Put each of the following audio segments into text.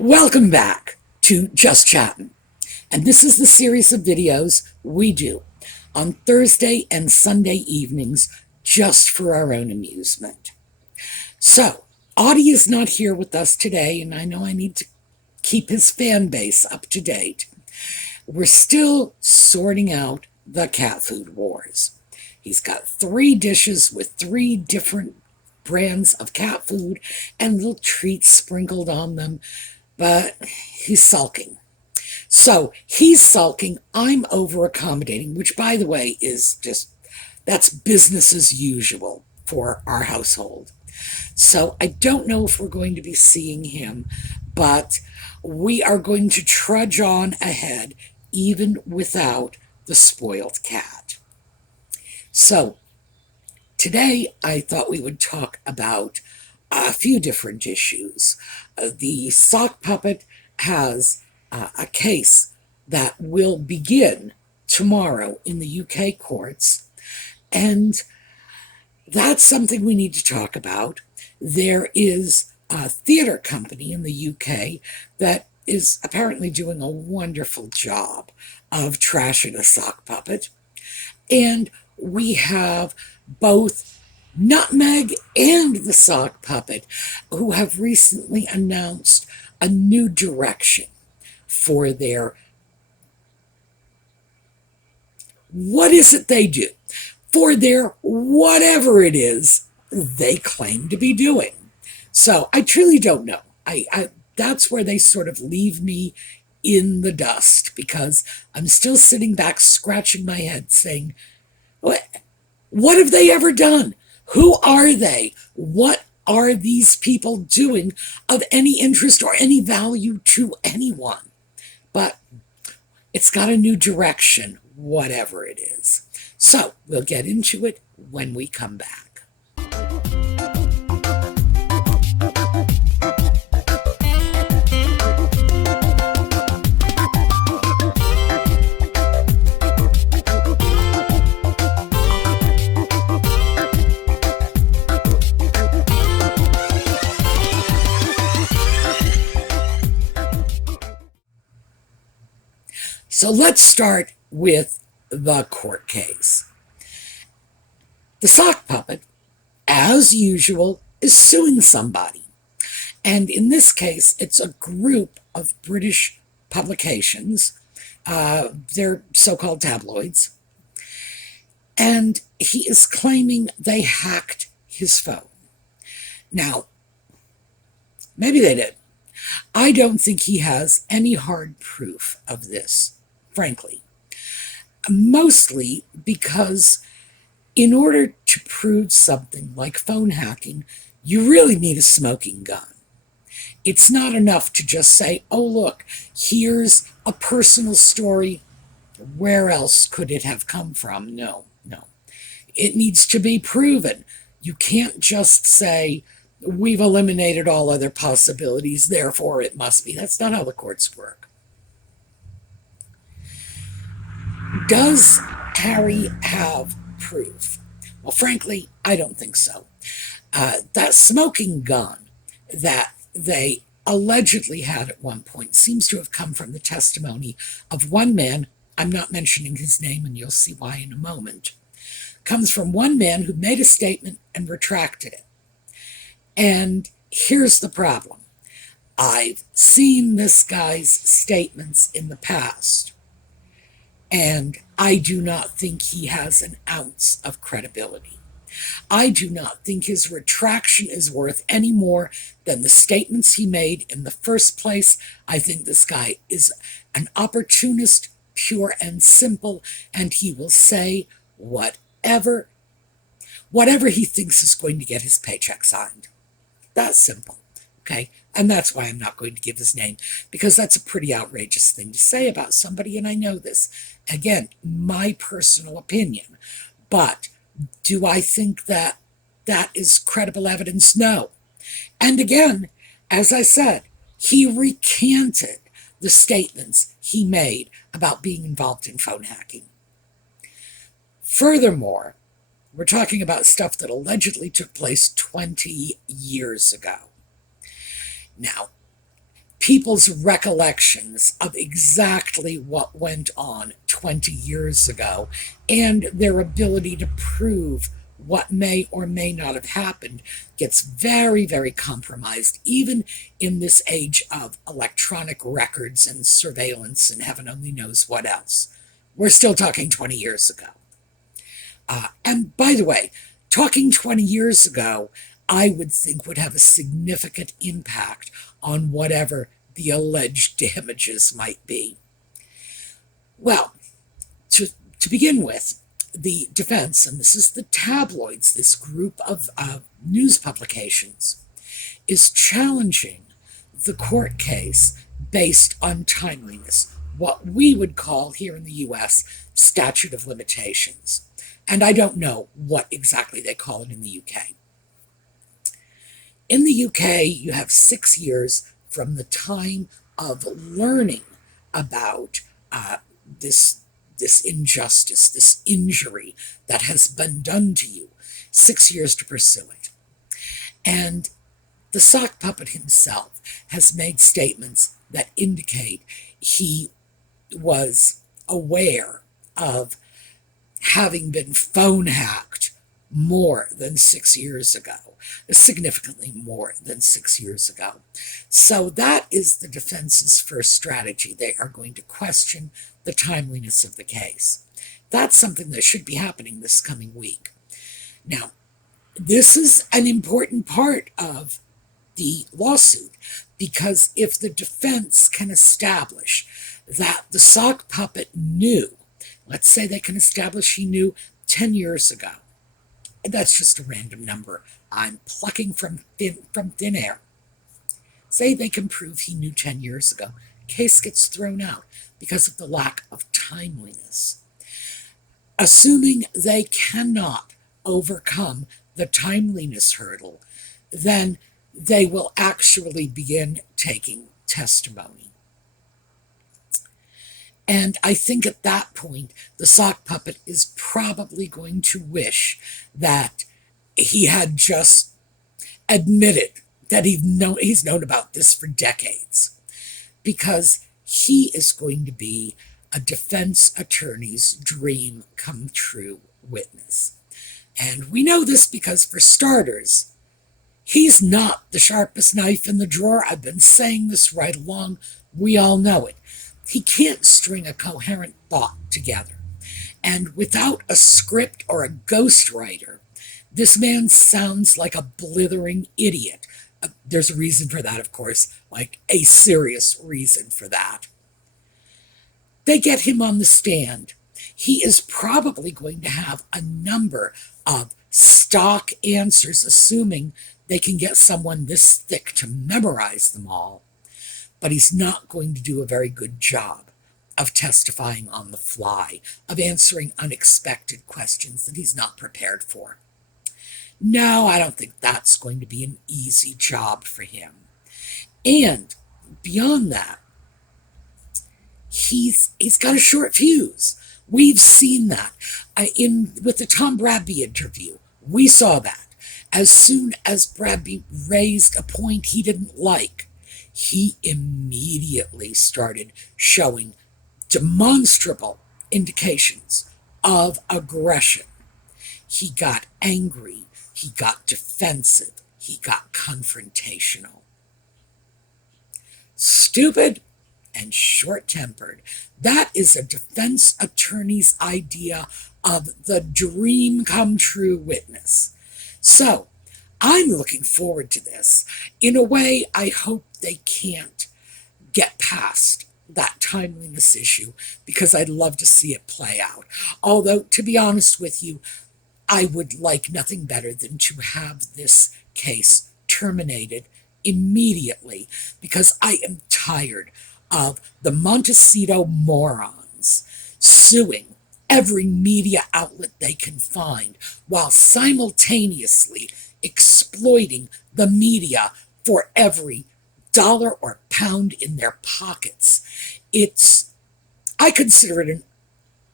Welcome back to Just Chattin', and this is the series of videos we do on Thursday and Sunday evenings just for our own amusement. So, Audie is not here with us today, and I know I need to keep his fan base up to date. We're still sorting out the cat food wars. He's got 3 dishes with 3 different brands of cat food and little treats sprinkled on them, but he's sulking. So he's sulking, I'm over accommodating, which by the way is that's business as usual for our household. So I don't know if we're going to be seeing him, but we are going to trudge on ahead even without the spoiled cat. So today I thought we would talk about a few different issues. The sock puppet has a case that will begin tomorrow in the UK courts, and that's something we need to talk about. There is a theater company in the UK that is apparently doing a wonderful job of trashing a sock puppet, and we have both Nutmeg and the sock puppet who have recently announced a new direction for their, what is it they do? For their whatever it is they claim to be doing. So I truly don't know. That's where they sort of leave me in the dust, because I'm still sitting back scratching my head saying, what have they ever done? Who are they? What are these people doing of any interest or any value to anyone? But it's got a new direction, whatever it is. So we'll get into it when we come back. So let's start with the court case. The sock puppet, as usual, is suing somebody. And in this case, it's a group of British publications. They're so-called tabloids. And he is claiming they hacked his phone. Now, maybe they did. I don't think he has any hard proof of this, frankly. Mostly because in order to prove something like phone hacking, you really need a smoking gun. It's not enough to just say, oh, look, here's a personal story. Where else could it have come from? No. It needs to be proven. You can't just say, we've eliminated all other possibilities, therefore it must be. That's not how the courts work. Does Harry have proof? Well, frankly, I don't think so. That smoking gun that they allegedly had at one point seems to have come from the testimony of one man. I'm not mentioning his name, and you'll see why in a moment. Comes from one man who made a statement and retracted it. And here's the problem. I've seen this guy's statements in the past, and I do not think he has an ounce of credibility. I do not think his retraction is worth any more than the statements he made in the first place. I think this guy is an opportunist, pure and simple, and he will say whatever he thinks is going to get his paycheck signed. That's simple, okay? And that's why I'm not going to give his name, because that's a pretty outrageous thing to say about somebody, and I know this. Again, my personal opinion. But do I think that that is credible evidence? No. And again, as I said, he recanted the statements he made about being involved in phone hacking. Furthermore, we're talking about stuff that allegedly took place 20 years ago. Now, people's recollections of exactly what went on 20 years ago and their ability to prove what may or may not have happened gets very, very compromised, even in this age of electronic records and surveillance and heaven only knows what else. We're still talking 20 years ago. And by the way, talking 20 years ago, I would think would have a significant impact on whatever the alleged damages might be. Well, to begin with, the defense, and this is the tabloids, this group of news publications, is challenging the court case based on timeliness, what we would call here in the US statute of limitations. And I don't know what exactly they call it in the UK. In the UK, you have 6 years from the time of learning about this injustice, this injury that has been done to you, 6 years to pursue it. And the sock puppet himself has made statements that indicate he was aware of having been phone hacked more than 6 years ago, significantly more than 6 years ago. So that is the defense's first strategy. They are going to question the timeliness of the case. That's something that should be happening this coming week. Now, this is an important part of the lawsuit, because if the defense can establish that the sock puppet knew, let's say they can establish he knew 10 years ago, that's just a random number I'm plucking from thin air. Say they can prove he knew 10 years ago. Case gets thrown out because of the lack of timeliness. Assuming they cannot overcome the timeliness hurdle, then they will actually begin taking testimony. And I think at that point, the sock puppet is probably going to wish that he had just admitted that he's known about this for decades, because he is going to be a defense attorney's dream come true witness. And we know this because, for starters, he's not the sharpest knife in the drawer. I've been saying this right along. We all know it. He can't string a coherent thought together. And without a script or a ghostwriter, this man sounds like a blithering idiot. There's a reason for that, of course, like a serious reason for that. They get him on the stand. He is probably going to have a number of stock answers, assuming they can get someone this thick to memorize them all. But he's not going to do a very good job of testifying on the fly, of answering unexpected questions that he's not prepared for. No, I don't think that's going to be an easy job for him. And beyond that, he's got a short fuse. We've seen that with the Tom Bradby interview. We saw that. As soon as Bradby raised a point he didn't like, he immediately started showing demonstrable indications of aggression. He got angry, he got defensive, he got confrontational. Stupid and short-tempered. That is a defense attorney's idea of the dream come true witness. So, I'm looking forward to this. In a way, I hope they can't get past that timeliness issue, because I'd love to see it play out. Although, to be honest with you, I would like nothing better than to have this case terminated immediately, because I am tired of the Montecito morons suing every media outlet they can find while simultaneously exploiting the media for every dollar or pound in their pockets. I consider it an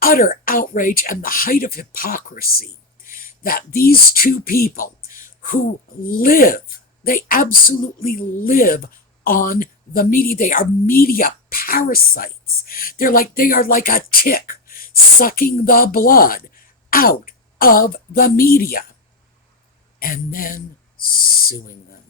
utter outrage and the height of hypocrisy that these two people who they absolutely live on the media. They are media parasites. They are like a tick sucking the blood out of the media and then suing them.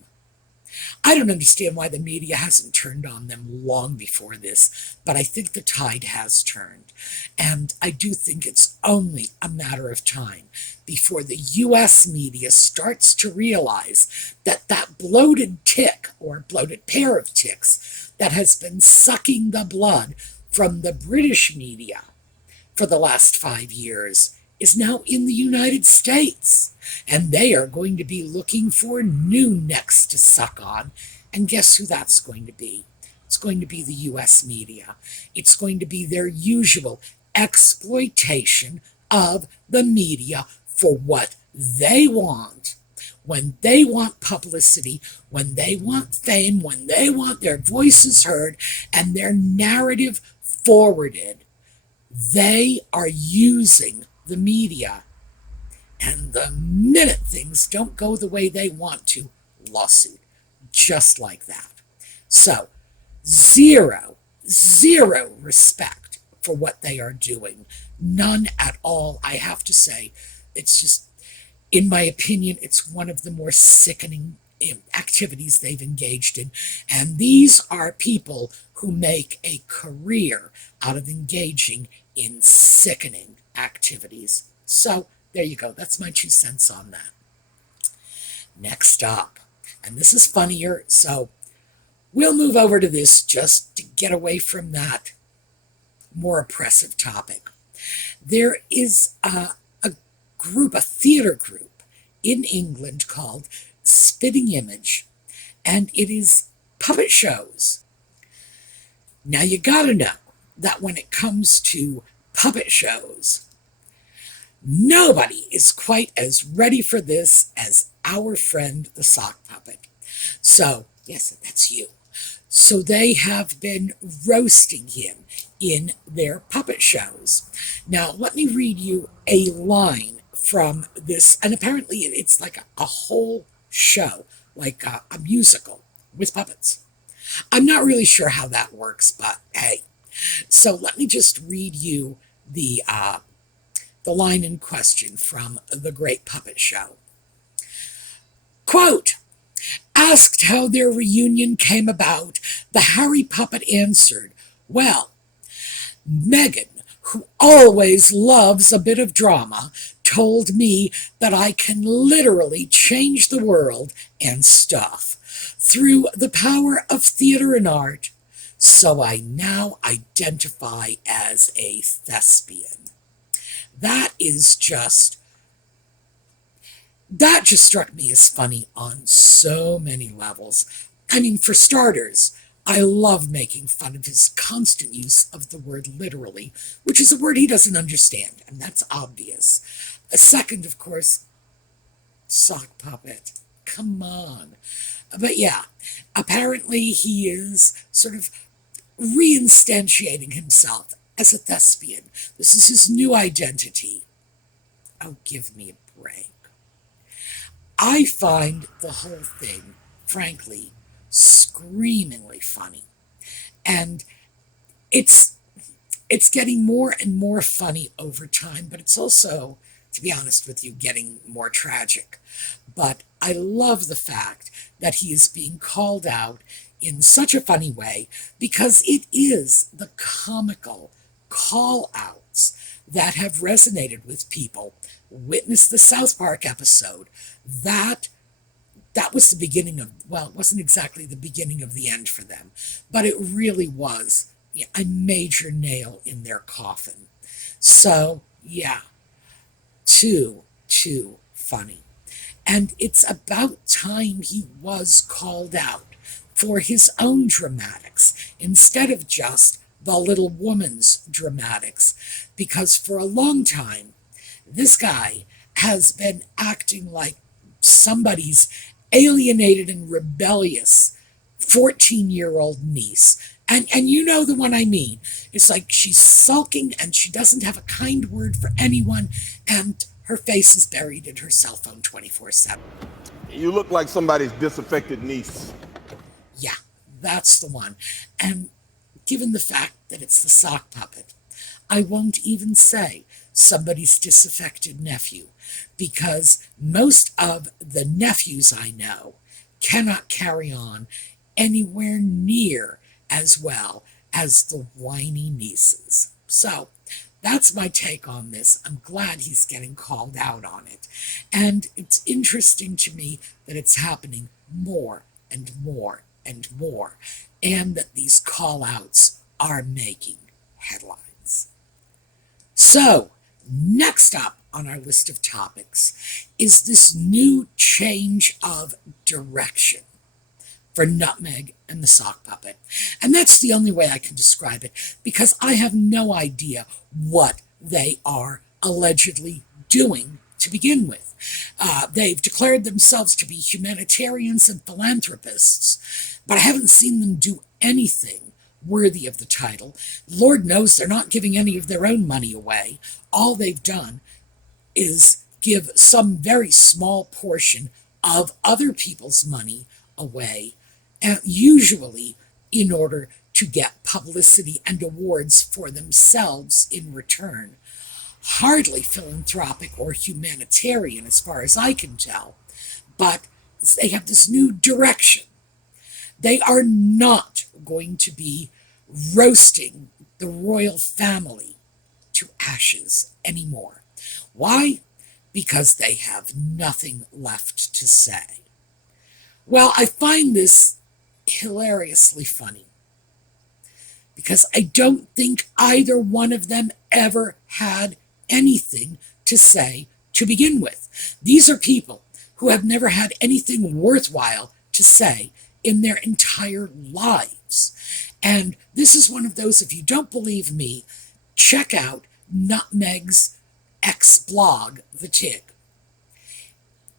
I don't understand why the media hasn't turned on them long before this, but I think the tide has turned. And I do think it's only a matter of time before the U.S. media starts to realize that that bloated tick, or bloated pair of ticks, that has been sucking the blood from the British media for the last 5 years is now in the United States. And they are going to be looking for new necks to suck on. And guess who that's going to be? It's going to be the U.S. media. It's going to be their usual exploitation of the media for what they want. When they want publicity, when they want fame, when they want their voices heard and their narrative forwarded, they are using the media. And the minute things don't go the way they want to, lawsuit. Just like that. So, zero respect for what they are doing. None at all, I have to say. It's just, in my opinion, it's one of the more sickening activities they've engaged in. And these are people who make a career out of engaging in sickening activities. So, there you go. That's my 2 cents on that. Next up, and this is funnier, so we'll move over to this just to get away from that more oppressive topic. There is a theater group in England called Spitting Image, and it is puppet shows. Now you gotta know that when it comes to puppet shows, nobody is quite as ready for this as our friend the sock puppet. So, yes, that's you. So they have been roasting him in their puppet shows. Now, let me read you a line from this, and apparently it's like a whole show, like a musical with puppets. I'm not really sure how that works, but hey. So let me just read you the line in question from the Great Puppet Show. Quote, asked how their reunion came about, the Harry puppet answered, well, Meghan, who always loves a bit of drama, told me that I can literally change the world and stuff through the power of theater and art, so I now identify as a thespian. That just struck me as funny on so many levels. I mean, for starters, I love making fun of his constant use of the word literally, which is a word he doesn't understand, and that's obvious. A second, of course, sock puppet. Come on. But yeah, apparently he is sort of reinstantiating himself as a thespian. This is his new identity. Oh, give me a break. I find the whole thing, frankly, screamingly funny. And it's getting more and more funny over time, but it's also, to be honest with you, getting more tragic. But I love the fact that he is being called out in such a funny way, because it is the comical call-outs that have resonated with people. Witness the South Park episode. That was the beginning of, well, it wasn't exactly the beginning of the end for them, but it really was a major nail in their coffin. So, yeah, too funny. And it's about time he was called out for his own dramatics instead of just the little woman's dramatics, because for a long time, this guy has been acting like somebody's alienated and rebellious 14-year-old niece. And you know the one I mean. It's like she's sulking and she doesn't have a kind word for anyone, and her face is buried in her cell phone 24/7. You look like somebody's disaffected niece. Yeah, That's the one. And given the fact that it's the sock puppet, I won't even say somebody's disaffected nephew, because most of the nephews I know cannot carry on anywhere near as well as the whiny nieces. So that's my take on this. I'm glad he's getting called out on it. And it's interesting to me that it's happening more and more and more, and that these call outs are making headlines. So, next up on our list of topics is this new change of direction for Nutmeg and the sock puppet. And that's the only way I can describe it, because I have no idea what they are allegedly doing to begin with. They've declared themselves to be humanitarians and philanthropists, but I haven't seen them do anything worthy of the title. Lord knows they're not giving any of their own money away. All they've done is give some very small portion of other people's money away, usually in order to get publicity and awards for themselves in return. Hardly philanthropic or humanitarian as far as I can tell, but they have this new direction. They are not going to be roasting the royal family to ashes anymore. Why? Because they have nothing left to say. Well, I find this hilariously funny, because I don't think either one of them ever had anything to say to begin with. These are people who have never had anything worthwhile to say in their entire lives. And this is one of those, if you don't believe me, check out Nutmeg's ex-blog, The Tig.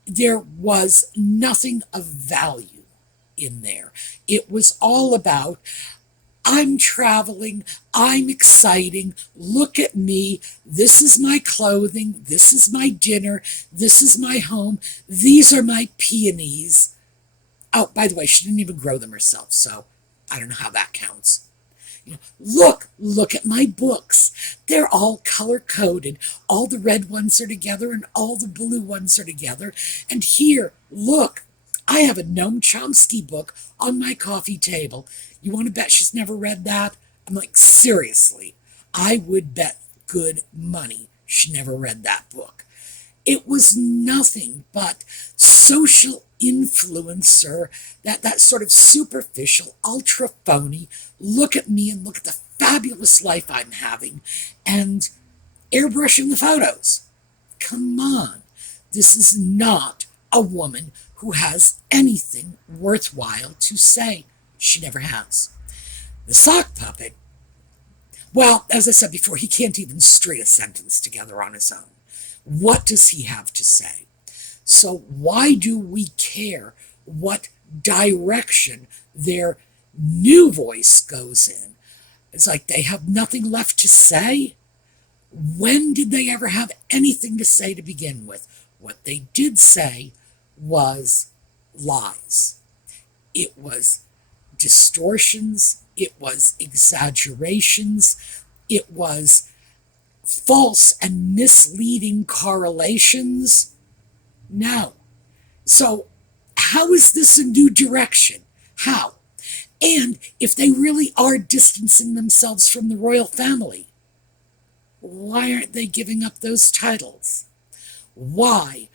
There was nothing of value in there. It was all about, I'm traveling, I'm exciting, look at me, this is my clothing, this is my dinner, this is my home, these are my peonies. Oh, by the way, she didn't even grow them herself, so I don't know how that counts. Look at my books. They're all color-coded. All the red ones are together and all the blue ones are together. And here, look, I have a Noam Chomsky book on my coffee table. You want to bet she's never read that? I'm like, seriously, I would bet good money she never read that book. It was nothing but social influencer, that sort of superficial, ultra phony, look at me and look at the fabulous life I'm having, and airbrushing the photos. Come on. This is not a woman who has anything worthwhile to say. She never has. The sock puppet, well, as I said before, he can't even string a sentence together on his own. What does he have to say? So why do we care what direction their new voice goes in? It's like they have nothing left to say. When did they ever have anything to say to begin with? What they did say was lies. It was distortions. It was exaggerations. It was false and misleading correlations. No. So how is this a new direction? How? And if they really are distancing themselves from the royal family, why aren't they giving up those titles? Why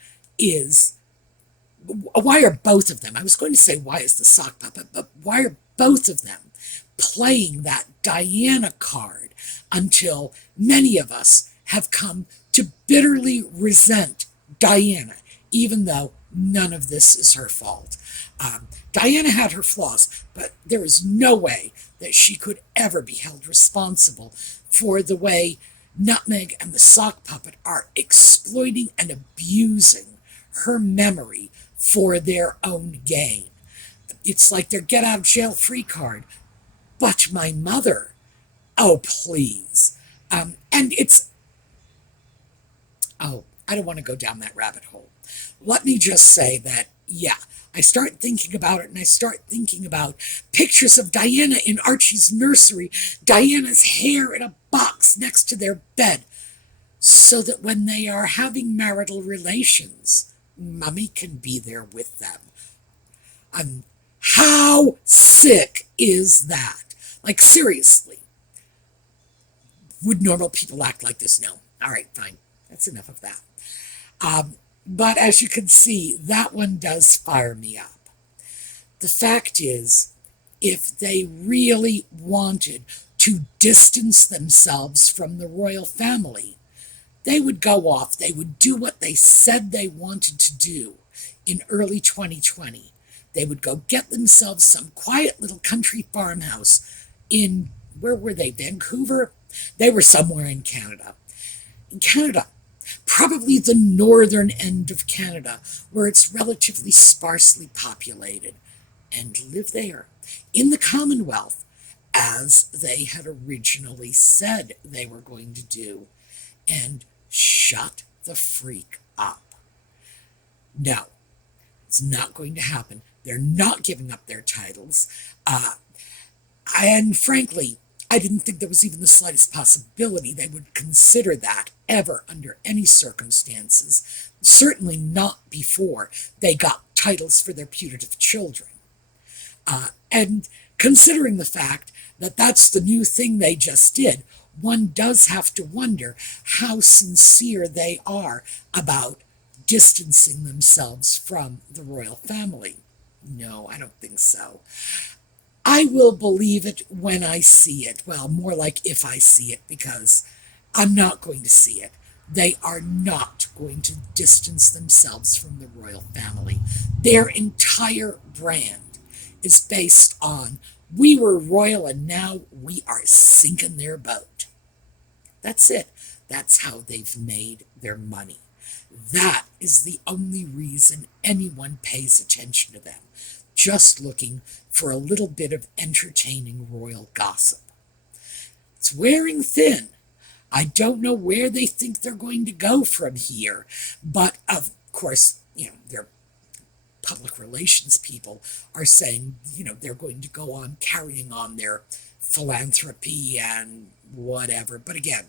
are both of them, I was going to say why is the sock puppet, but why are both of them playing that Diana card until many of us have come to bitterly resent Diana, even though none of this is her fault. Diana had her flaws, but there is no way that she could ever be held responsible for the way Nutmeg and the sock puppet are exploiting and abusing her memory for their own gain. It's like their get out of jail free card. But my mother, oh please. And it's, oh, I don't want to go down that rabbit hole. Let me just say that Yeah, I start thinking about it and I start thinking about pictures of Diana in Archie's nursery, Diana's hair in a box next to their bed, so that when they are having marital relations, Mummy can be there with them. And how sick is that? Like, seriously, would normal people act like this? No. All right, fine. That's enough of that. But as you can see, that one does fire me up. The fact is, if they really wanted to distance themselves from the royal family, they would go off. They would do what they said they wanted to do in early 2020. They would go get themselves some quiet little country farmhouse in, where were they, Vancouver? They were somewhere in Canada. In Canada, probably the northern end of Canada, where it's relatively sparsely populated, and live there in the Commonwealth as they had originally said they were going to do, and shut the freak up. No, it's not going to happen. They're not giving up their titles. And frankly, I didn't think there was even the slightest possibility they would consider that ever under any circumstances. Certainly not before they got titles for their putative children. And considering the fact that that's the new thing they just did, one does have to wonder how sincere they are about distancing themselves from the royal family. No, I don't think so. I will believe it when I see it. Well, more like if I see it, because I'm not going to see it. They are not going to distance themselves from the royal family. Their entire brand is based on, we were royal and now we are sinking their boat. That's it. That's how they've made their money. That is the only reason anyone pays attention to them, just looking for a little bit of entertaining royal gossip. It's wearing thin. I don't know where they think they're going to go from here, but of course, their public relations people are saying, they're going to go on carrying on their philanthropy and whatever. But again,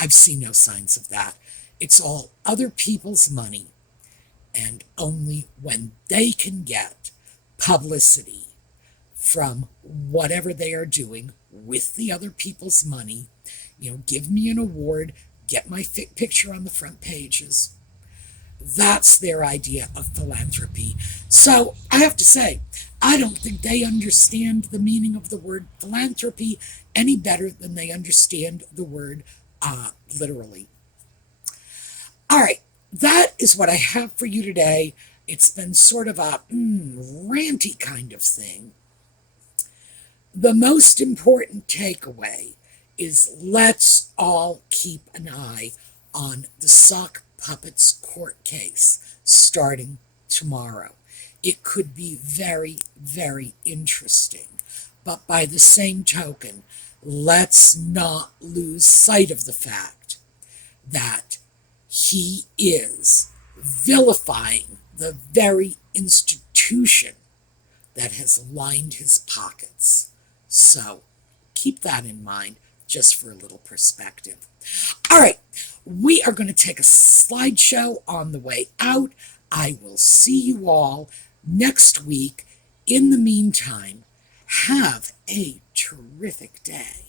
I've seen no signs of that. It's all other people's money, and only when they can get publicity from whatever they are doing with the other people's money, give me an award, get my picture on the front pages. That's their idea of philanthropy. So I have to say, I don't think they understand the meaning of the word philanthropy any better than they understand the word literally. All right, that is what I have for you today. It's been sort of a ranty kind of thing. The most important takeaway is, let's all keep an eye on the sock puppets court case starting tomorrow. It could be very, very interesting. But by the same token, let's not lose sight of the fact that he is vilifying the very institution that has lined his pockets. So keep that in mind, just for a little perspective. All right, we are going to take a slideshow on the way out. I will see you all next week. In the meantime, have a terrific day.